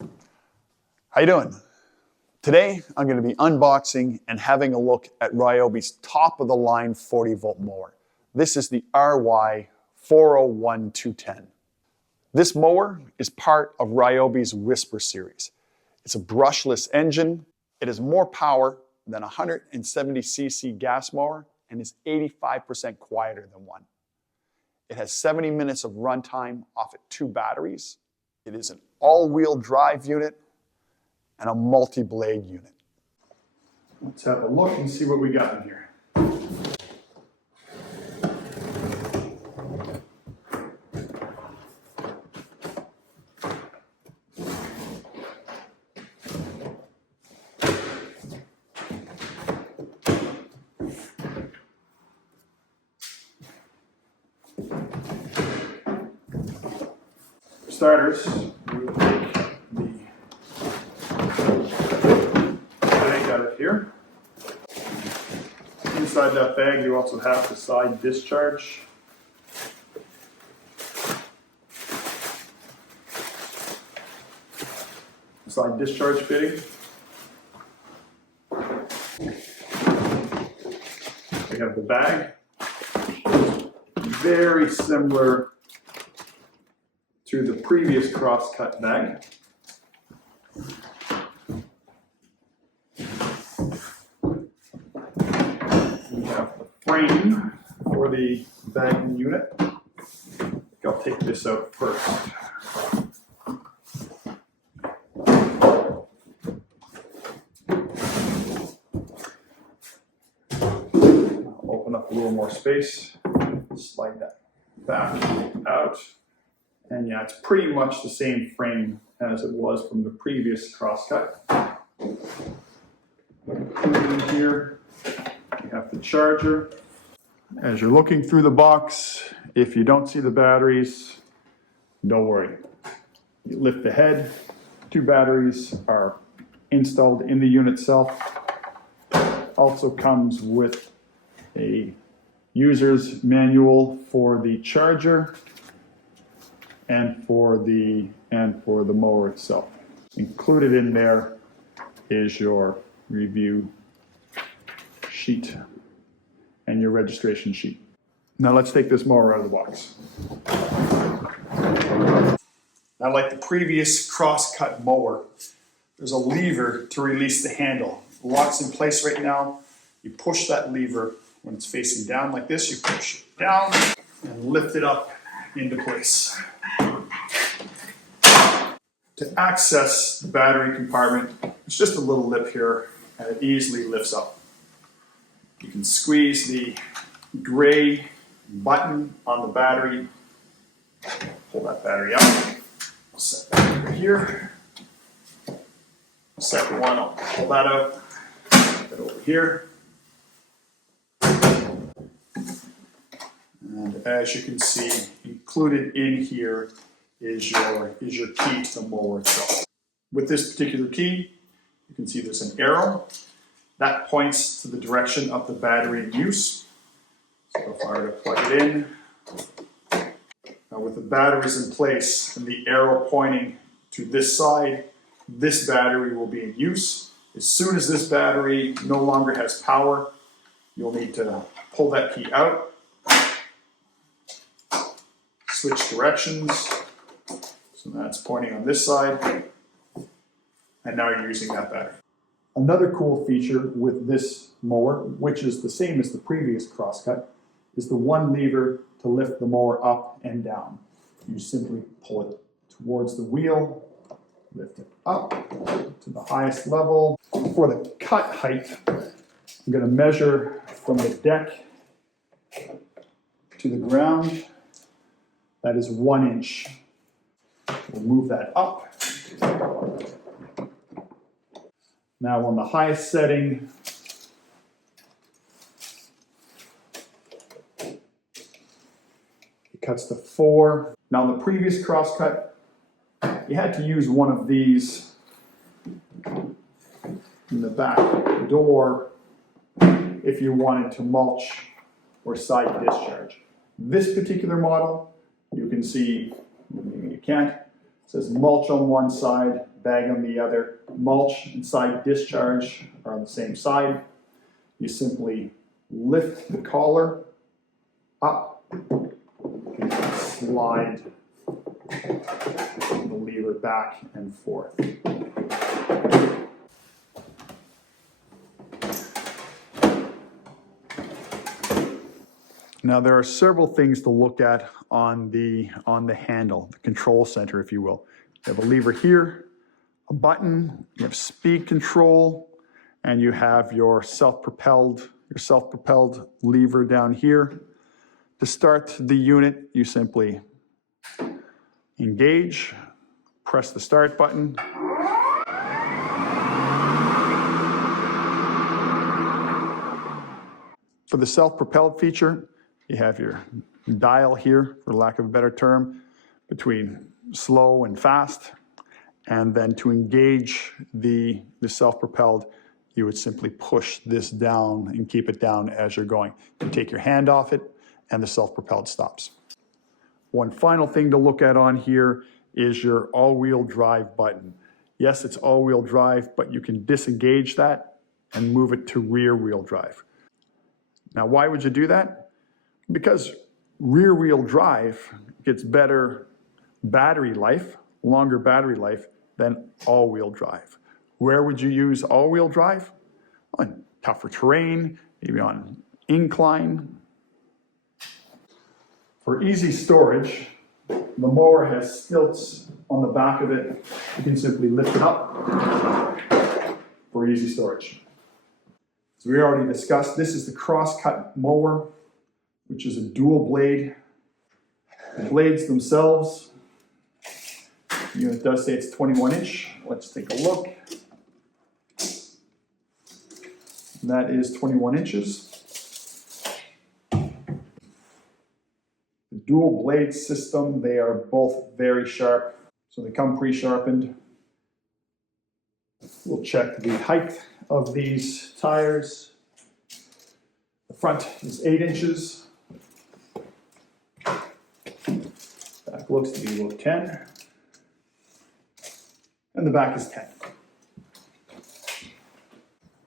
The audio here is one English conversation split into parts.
How you doing? Today, I'm going to be unboxing and having a look at Ryobi's top-of-the-line 40-volt mower. This is the RY401210. This mower is part of Ryobi's Whisper series. It's a brushless engine. It has more power than a 170cc gas mower and is 85% quieter than one. It has 70 minutes of runtime off at 2 batteries. It is an all-wheel drive unit and a multi-blade unit. Let's have a look and see what we got in here. For starters, we will take here. Inside that bag you also have the side discharge. Side discharge fitting. We have the bag. Very similar to the previous CrossCut bag. Frame for the bag unit. I'll take this out first. I'll open up a little more space, slide that back out, and yeah, it's pretty much the same frame as it was from the previous CrossCut. In here, we have the charger. As you're looking through the box, if you don't see the batteries, don't worry. You lift the head, 2 batteries are installed in the unit itself. Also comes with a user's manual for the charger and for the mower itself. Included in there is your review sheet and your registration sheet. Now let's take this mower out of the box. Now, like the previous CrossCut mower, there's a lever to release the handle. It locks in place right now. You push that lever when it's facing down like this, you push it down and lift it up into place. To access the battery compartment, it's just a little lip here and it easily lifts up. You can squeeze the gray button on the battery, pull that battery out. I'll set that over here. Second one, I'll pull that out, set that over here. And as you can see, included in here is your key to the mower itself. With this particular key, you can see there's an arrow. That points to the direction of the battery in use. So if I were to plug it in, now with the batteries in place and the arrow pointing to this side, this battery will be in use. As soon as this battery no longer has power, you'll need to pull that key out, switch directions, so that's pointing on this side, and now you're using that battery. Another cool feature with this mower, which is the same as the previous CrossCut, is the one lever to lift the mower up and down. You simply pull it towards the wheel, lift it up to the highest level. For the cut height, I'm going to measure from the deck to the ground. That is 1 inch. We'll move that up. Now on the highest setting, it cuts to 4. Now in the previous CrossCut, you had to use one of these in the back door if you wanted to mulch or side discharge. This particular model, you can see, maybe you can't, it says mulch on one side, bag on the other. Mulch and side discharge are on the same side. You simply lift the collar up and slide the lever back and forth. Now there are several things to look at on the handle, the control center, if you will. You have a lever here, a button, you have speed control, and you have your self-propelled lever down here. To start the unit, you simply engage, press the start button. For the self-propelled feature, you have your dial here, for lack of a better term, between slow and fast. And then to engage the self-propelled, you would simply push this down and keep it down as you're going. You take your hand off it and the self-propelled stops. One final thing to look at on here is your all-wheel drive button. Yes, it's all-wheel drive, but you can disengage that and move it to rear-wheel drive. Now, why would you do that? Because rear-wheel drive gets better battery life, longer battery life than all-wheel drive. Where would you use all-wheel drive? On tougher terrain, maybe on incline. For easy storage, the mower has stilts on the back of it. You can simply lift it up for easy storage. As we already discussed, this is the CrossCut mower, which is a dual blade. The blades themselves, the unit does say it's 21 inch. Let's take a look. And that is 21 inches. The dual blade system, they are both very sharp, so they come pre-sharpened. We'll check the height of these tires. The front is 8 inches. Back looks to be about 10. And the back is 10.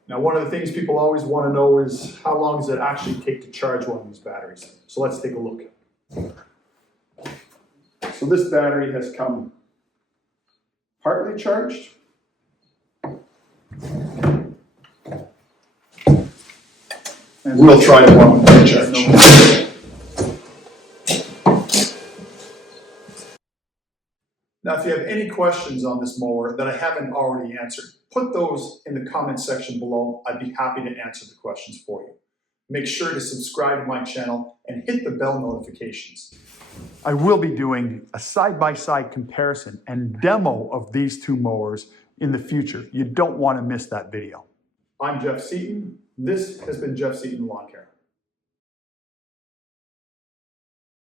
Now, one of the things people always want to know is how long does it actually take to charge one of these batteries? So let's take a look. So this battery has come partly charged. And we'll try one with charge. Now, if you have any questions on this mower that I haven't already answered, put those in the comment section below. I'd be happy to answer the questions for you. Make sure to subscribe to my channel and hit the bell notifications. I will be doing a side-by-side comparison and demo of these two mowers in the future. You don't want to miss that video. I'm Jeff Seeton. This has been Jeff Seeton Lawn Care.